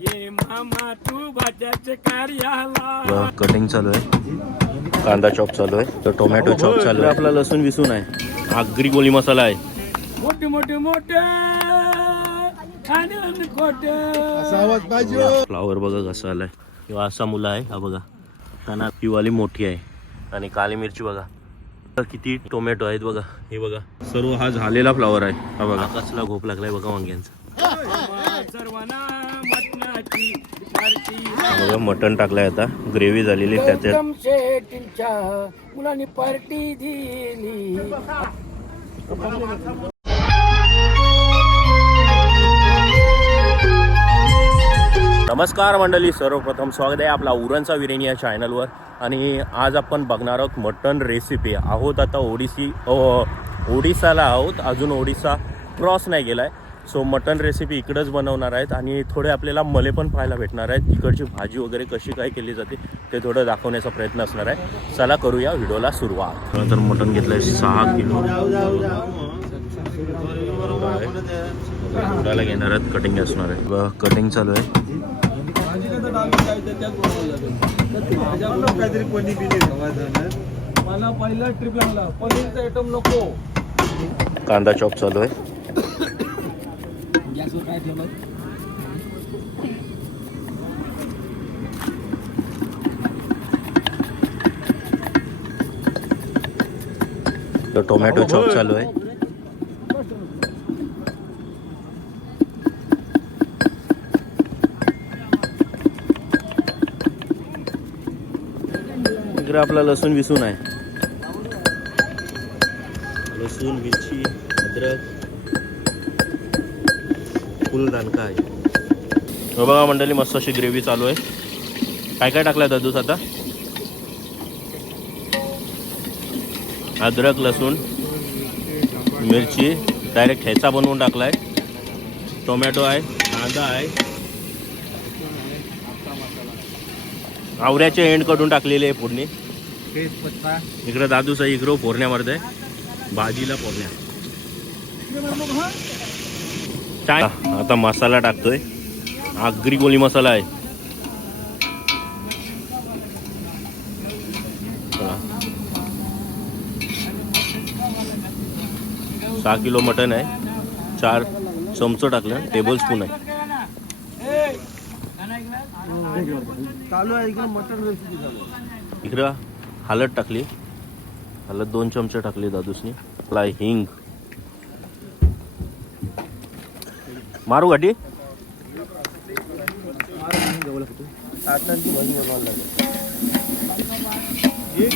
ये मामा तू भाज्याचे कार्याला. कटिंग चालू आहे, कांदा चॉप चालू आहे, तर टोमॅटो चॉप चालू आहे, आपला लसूण विसून आहे, आगरी कोली मसाला आहे. मोठे मोठे मोठे आणि खोटे. फ्लावर बघा कसा आलाय, किंवा असा मुला आहे हा बघा. त्यांना पिवाली मोठी आहे आणि काली मिरची बघा. किती टोमॅटो आहेत बघा, हे बघा सर्व हा झालेला फ्लावर आहे. हा बघा कसला घोप लागलाय बघा वांग्यांचा. बघा मटण टाकलंय, आता ग्रेव्ही झालेली त्याच्यात. शेट्टींच्या मुलांनी पार्टी दिली. नमस्कार मंडळी, सर्वप्रथम स्वागत आहे आपला उरणचा विरेनी या चॅनलवर. आणि आज आपण बघणार आहोत मटन रेसिपी. आहोत आता ओडिसाला आहोत, अजून ओडिसा क्रॉस नाही गेला आहे. सो मटन रेसिपी इकडंच बनवणार आहेत आणि थोडे आपल्याला मले पण पाहायला भेटणार आहेत. तिकडची भाजी वगैरे कशी काय केली जाते ते थोडं दाखवण्याचा प्रयत्न असणार आहे. चला करूया व्हिडिओला सुरुवात. तर मटन घेतलं आहे 6 किलो. उडाला घेणार आहेत, कटिंग असणार आहे. कटिंग चालू आहे. मला पहिला ट्रिप लागला, पनीरचा आयटम नको. कांदा चॉप चालू आहे. गॅसवर काय ठेवलं? तर टोमॅटो चॉप चालू आहे. इकडे आपला लसूण विसून आहे, लसूण मिरची अद्रक फुल दाणका आहे. बघा मंडळी मस्त अशी ग्रेव्ही चालू आहे. काय काय टाकलं दादूस आता? अद्रक लसूण मिरची डायरेक्ट ठेचा बनवून टाकलाय. टोमॅटो आहे, कांदा आहे, आवऱ्याचे एंड कडून टाकलेले आहे फोडणी. इकडे दादूचा इकडं फोडण्या मारत आहे, भाजीला फोडण्या. आता मसाला टाकतोय, आगरी कोली मसाला आहे. 6 किलो मटन आहे, 4 चमचं टाकलं, टेबल स्पून आहे. चालू आहे इकडे मटन रेसिपी चालू आहे. इकडं हळद टाकली, हळद 2 चमचे टाकली दादूसनी. आपला हिंग मारू गाठी.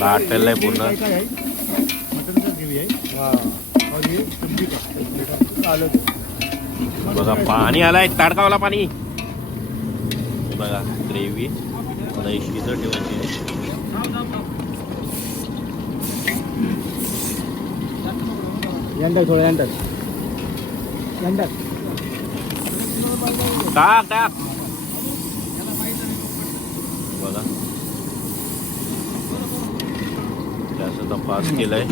आटलेला आहे पूर्ण. बघा पाणी आलाय, ताडकावाला पाणी. बघा ग्रेव्ही आता शिजत ठेवायची आहे. थोडं टाक टाक. बघा गॅसचा पास केलाय.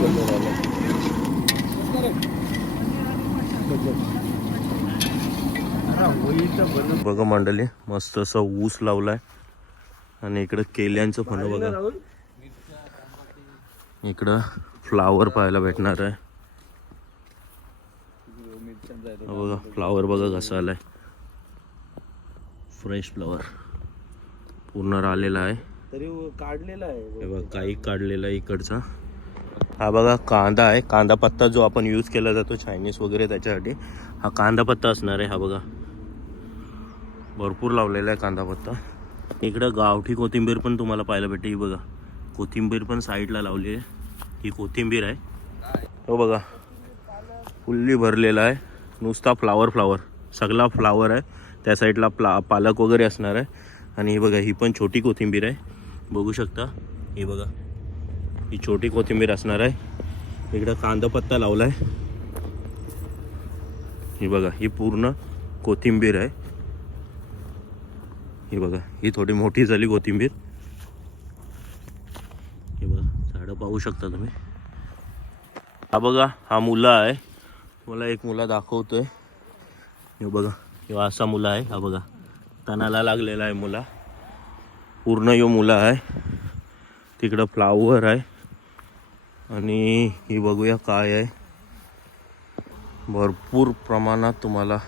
बघा मंडळी मस्त असं ऊस लावलाय आणि इकडं केल्यांचं फणं बघा. इकडं फ्लावर पाहायला भेटणार आहे. बघा फ्लावर बघा कसा आलाय, फ्रेश फ्लावर पूर्ण आलेला आहे. तरी काढलेला आहे हे बघा काही काढलेला आहे इकडचा. हा बघा कांदा आहे, कांदा पत्ता जो आपण यूज केला जातो चायनीज वगैरे त्याच्यासाठी हा कांदा पत्ता असणार आहे. हा बघा भरपूर लावलेला आहे कांदा पत्ता. इकडं गावठी कोथिंबीर पण तुम्हाला पाहायला भेटते. ही बघा कोथिंबीर पण साईडला लावली आहे, ही कोथिंबीर आहे. हो बघा फुल्ली भरलेला आहे, नुसता फ्लावर सगळा फ्लावर आहे. त्या साईडला पालक वगैरे असणार आहे. आणि ही बघा ही पण छोटी कोथिंबीर आहे, बघू शकता. ही बघा ही छोटी कोथिंबीर असणार आहे. इकडं कांदा पत्ता लावला आहे. ही बघा ही पूर्ण कोथिंबीर आहे. ही बघा ही थोडी मोठी झाली कोथिंबीर. हे बघा झाडं पाहू शकता तुम्ही. हा बघा हा मुला आहे, मला एक मुला दाखवतोय. हे बघा किंवा असा मुला आहे. हा बघा तणाला लागलेला आहे मुला, पूर्ण यो मुला आहे. तिकडं फ्लावर आहे आणि ही बघूया काय आहे. भरपूर प्रमाणात तुम्हाला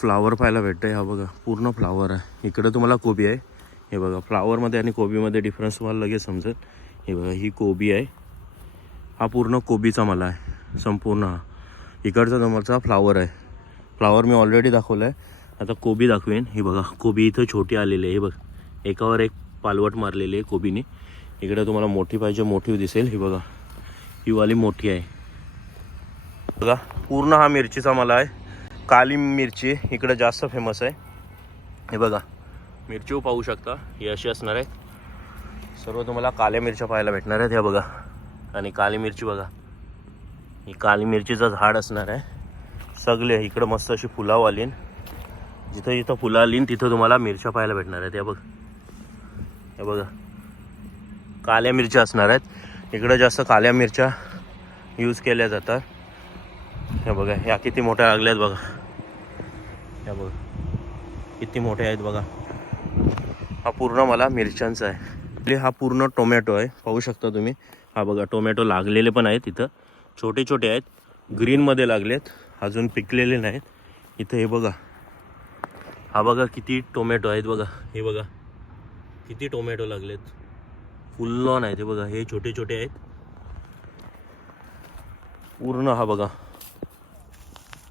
फ्लावर पाहायला भेटतं. हा बघा पूर्ण फ्लावर आहे. इकडं तुम्हाला कोबी आहे. हे बघा फ्लावरमध्ये आणि कोबीमध्ये डिफरन्स तुम्हाला लगेच समजेल. हे बघा ही कोबी आहे. हा पूर्ण कोबीचा मला आहे संपूर्ण. हा इकडचा तुमचा फ्लावर आहे. फ्लावर मी ऑलरेडी दाखवलं आहे. आता कोबी दाखवेन. ही बघा कोबी इथं छोटी आलेली आहे. हे बघ एकावर एक पालवट मारलेली आहे कोबीने. इकडे तुम्हाला मोठी पाहिजे मोठी दिसेल. ही बघा ही वाली मोठी आहे. बघा पूर्ण हा मिरचीचा मला आहे. काली मिरची इकडे जास्त फेमस आहे. हे बघा मिरची पाहू शकता. ही अशी असणार आहे. सर्व तुम्हाला काळ्या मिरच्या पाहायला भेटणार आहेत. ह्या बघा आणि काली मिरची बघा. ही काली मिरचीचं झाड असणार आहे. सगळे इकडं मस्त अशी फुलाव आलीन. जिथं जिथं फुलं आलीन तिथं तुम्हाला मिरच्या पाहायला भेटणार आहेत. हे बघा काळ्या मिरच्या असणार आहेत. इकडं जास्त काळ्या मिरच्या यूज केल्या जातात. हे बघा ह्या किती मोठ्या लागल्यात बघा. ह्या बघा किती मोठ्या आहेत बघा. हा पूर्ण मला मिरच्यांचा आहे. हा पूर्ण टोमॅटो आहे पाहू शकता तुम्ही. हा बघा टोमॅटो लागलेले पण आहेत. इथं छोटे छोटे आहेत. ग्रीनमध्ये लागलेत अजून पिकलेले नाहीत. इथं हे बघा हा बघा किती टोमॅटो आहेत बघा. हे बघा किती टोमॅटो लागलेत. फुल लॉन आहेत. हे बघा हे छोटे छोटे आहेत पूर्ण. हा बघा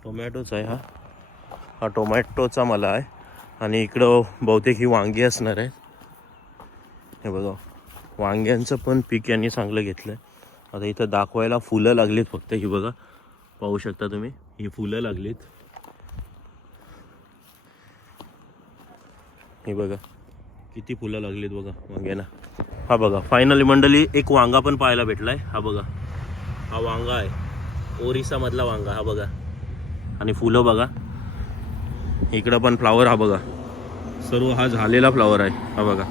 टोमॅटोच आहे. हा टोमॅटोचा मला आहे. आणि इकडं बहुतेक ही वांगी असणार आहे. हे बघा वांग्यांचं पण पीक यांनी चांगलं घेतलं आहे. आता इथं दाखवायला फुलं लागलीत फक्त. ही बघा पाहू शकता तुम्ही ही फुलं लागलीत. हे बघा किती फुलं लागलीत बघा वांग्याला. हा बघा फायनली मंडळी एक वांगा पण पाहायला भेटला आहे. हा बघा हा वांगा आहे ओरिसामधला वांगा. हा बघा आणि फुलं बघा. इकडं पण फ्लावर. हा बघा सर्व हा झालेला फ्लावर आहे. हा बघा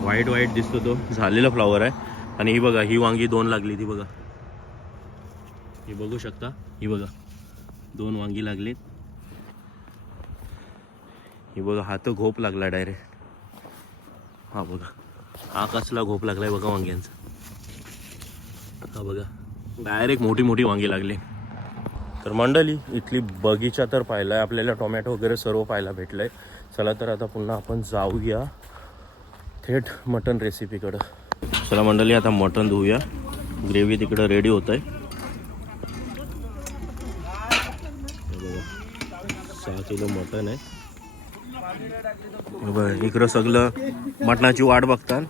व्हाईट व्हाईट दिसतो तो झालेला फ्लावर आहे. आणि ही बघा ही वांगी 2 लागली. ती बघा ही बघू शकता. ही बघा 2 वांगी लागलीत. ही बघा हा तर घोप लागला डायरेक्ट. हा बघा हा कसला घोप लागलाय बघा वांग्यांचा. हा बघा डायरेक्ट मोठी मोठी वांगी लागली. तर मंडळी इथली बगीचा तर पाहिलाय आपल्याला. टोमॅटो वगैरे सर्व पाहायला भेटलंय. चला तर आता पुन्हा आपण जाऊया थेट मटन रेसिपीकडं. चला मंडळी आता मटन धुऊया. ग्रेव्ही तिकडं रेडी होत आहे. 6 किलो मटन आहे. इकडं सगळं मटणाची वाट बघतात.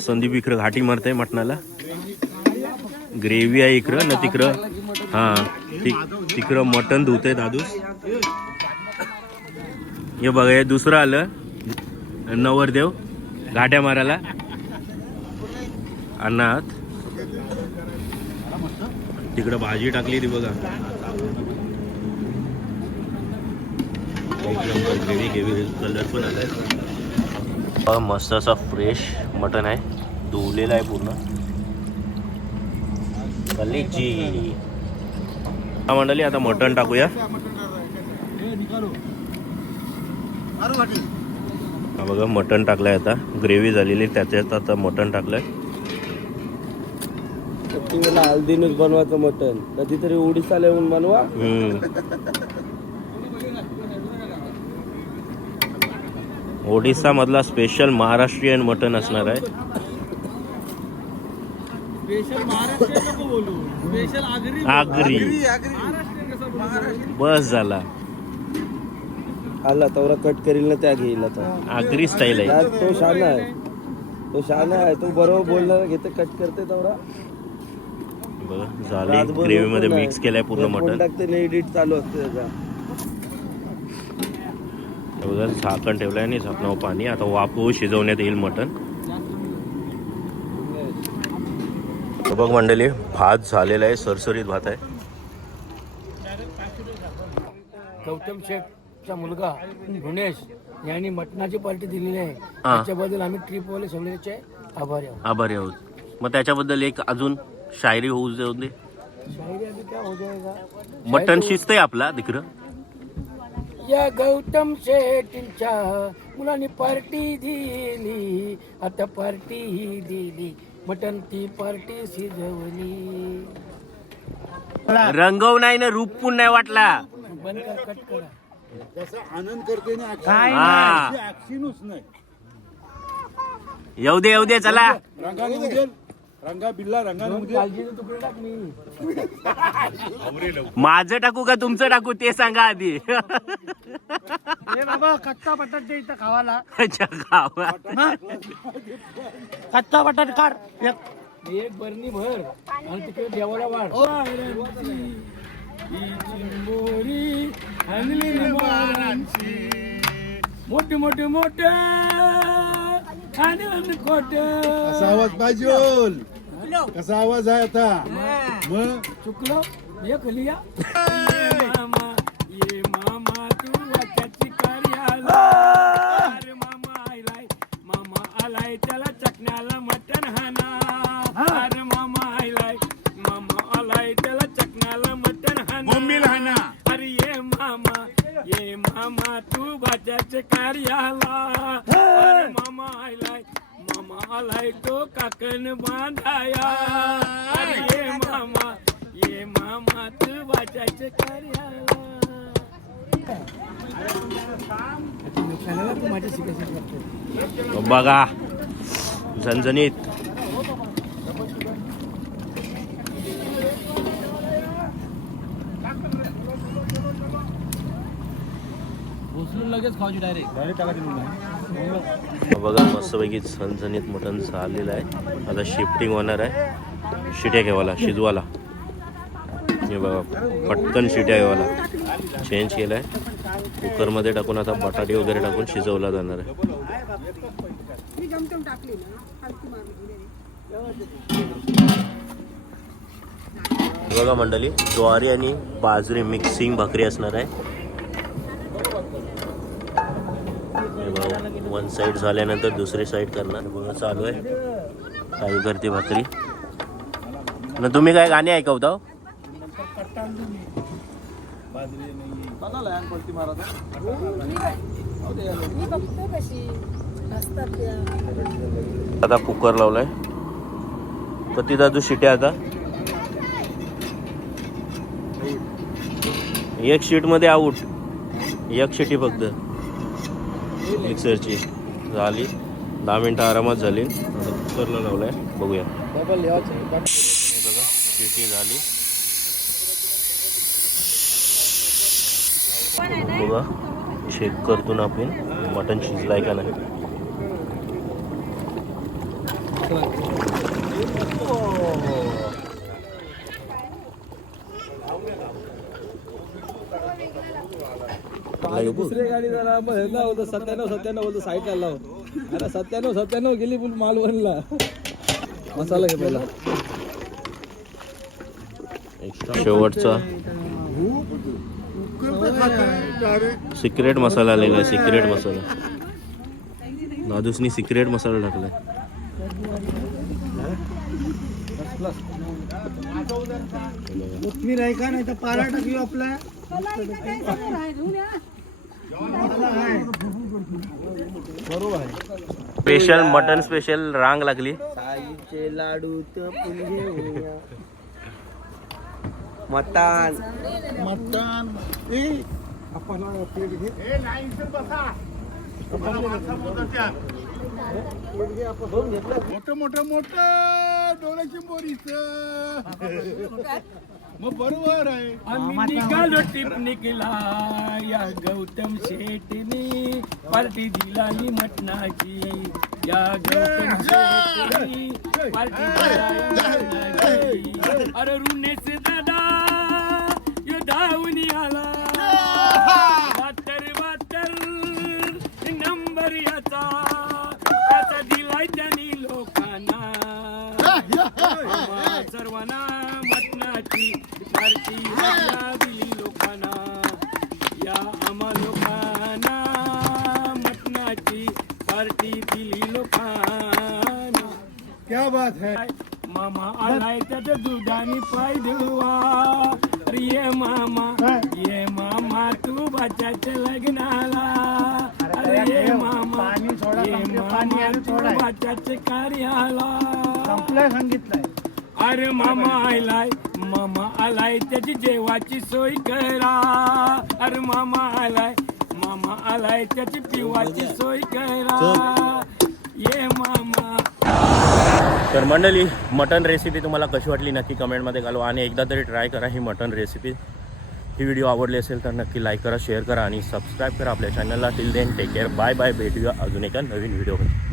संदीप इकडं घाटी मारते मटणाला. ग्रेव्ही आहे इकडं ना तिकडं. हां तिकडं मटण धुते दादूस. हे बघा हे दुसरं आलं नवरदेव घाट्या मारायला. अन्नात तिकडं भाजी टाकली ती बघा. ग्रेव्ही कलर पण आलाय. मस्त असा फ्रेश मटन आहे. धुवलेला आहे पूर्ण. कलेची हा मंडळी आता मटन टाकूया. हा बघा मटन टाकलंय. आता ग्रेव्ही झालेली त्याच्यात आता मटन टाकलंय. हल्दीनच बनवायचं मटन. कधीतरी ओडिसाला येऊन बनवा. ओडिसा मधला स्पेशल महाराष्ट्रीयन मटन असणार आहे. आगरी बस झाला. आला तवरा कट करील ना त्या घेईल. आता आगरी स्टाईल आहे. तो शाना आहे. तो शाना आहे. तो बरोबर बोलणार घेते कट करते तवरा. बघा झाली ग्रेव्ही मध्ये मिक्स केलाय पूर्ण मटन. टाकते नाही एडिट चालू असते त्याचा. बघा झाकण ठेवलंय आणि झाकणावर पाणी. आता वाफवून शिजवण्यात येईल मटन. बघ मंडळी भात झालेला आहे. सरसरीत भात आहे. गौतम शेठचा मुलगा गुणेश यांनी मटणाची पार्टी दिलेली आहे. त्याच्याबद्दल आम्ही ट्रिपवाले सगळ्याचे आभारी आहोत. मग त्याच्याबद्दल एक अजून शायरी होऊ दे. शायरी अभी क्या हो जाएगा. मटन शिजतंय आपला तिकडं. या गौतम शेठच्या मुलांनी पार्टी दिली, आता पार्टी ही दिली, मटन ती पार्टी शिजवली. रंगव नाही ना रूप पण नाही वाटला. बंद कर, कट करा. आनंद करते ना हा ऍक्शनच नाही. येऊ दे चला. रंगाने उदेल, रंगा बिल्ला रंगाने उदेल. काळजीने तुकडे टाक मी. माझं टाकू का तुमचं टाकू ते सांगा आधी. ए बाबा कच्चा बटाटे इथं खावाला. अच्छा, खावा. कच्चा बटाटे काढ एक बरणी भर आणि तिकडे देवाला वाढ. मोठे मोठे मोठे आणि खोटे. कसा आवाज पाहिजे, कसा आवाज आहे आता. मग चुकलो ये खलिया. ये मामा तू वाक्याची कार्याला. अरे मामा आलाय त्याला चकण्याला मटण हाना. अरे मामा आलाय त्याला चकण्याला मटण हाना. अरे ये मामा तू भाज्याचे कार्याला. अरे मामा आलाय तो काकण बांधाया. अरे ये मामा तू भाज्याचे कार्याला. माझ्या शिकायचं बघा झणझणीत. लगेच खाऊची डायरेक्ट. बघा मस्तपैकी झणझणीत मटण झालेलं आहे. आता शिफ्टिंग होणार आहे शिट्या घ्यावाला, शिजवाला. हे बघा पटकन शिट्या घ्यावाला चेंज केलं आहे. कुकरमध्ये टाकून आता बटाटे वगैरे टाकून शिजवला जाणार आहे. बघा मंडळी, ज्वारी आणि बाजरी मिक्सिंग भाकरी असणार आहे. वन साइड झाल्यानंतर दुसरी साइड करणार. बघा चालू आहे काय करते भाकरी. ना तुम्ही काय गाणी ऐकवता? आता कुकर लावलाय. किती दादू शिट्या आता? एक शीट मध्ये आउट. एक शिटी फक्त मिक्सरची झाली. 10 मिनिटं आरामात झाली. आता कुकरला लावलाय. बघूया. बघा शिटी झाली. बघा चेक करतो ना आपण मटण शिजलाय का नाही. दुसरी गाडी जरा हेला होतं 97 होतं साईडला लाव. अरे 97 गेली पण माल बनला. मसाला घे पहिला. शेवटचा सिक्रेट मसाला आलेला आहे. सिक्रेट मसाला दादूसनी सिक्रेट मसाला टाकलाय. कोथमीर आहे का नाही तर पाला टाकू आपला. स्पेशल मटन स्पेशल रांग लागली. साईचे लाडू तर घेऊया. मटण आपण प्लेट घे. मोठं डोळ्याची बोरीच. मग बरोबर आहे. आम्ही निघालो टिपनिकला. या गौतम शेठनी पार्टी दिलाली मटणाची. या गौतम शेठनी पार्टी दिलाली. अरे रुनेश दादा यो धावून आला. वाटर नंबर याचा दिलाय त्यांनी लोकांना. सर्वांना मटणाची पार्टी दिली लोकांना. या आम्हा लोकांना मटणाची पार्टी दिली लोकांना. क्या बात है. मामा आलाय त्याच्या दुधाने पाय धुवा. ये मामा तू बाच्याच्या लग्नाला अरे ये मामा बाच्याच्या कार्याला सांगितलंय अरे मामा आलाय त्याची जेवाची सोय करा अरे मामा आलाय त्याची पिवाची सोय करा ये मामा. तर मंडळी मटन रेसिपी तुम्हाला कशी वाटली नक्की कमेंटमध्ये घालवा आणि एकदा तरी ट्राय करा ही मटन रेसिपी. ही व्हिडिओ आवडली असेल तर नक्की लाईक करा, शेअर करा आणि सबस्क्राईब करा आपल्या चॅनलला. Till then take care, bye bye. भेटूया अजून एका नवीन व्हिडिओमध्ये.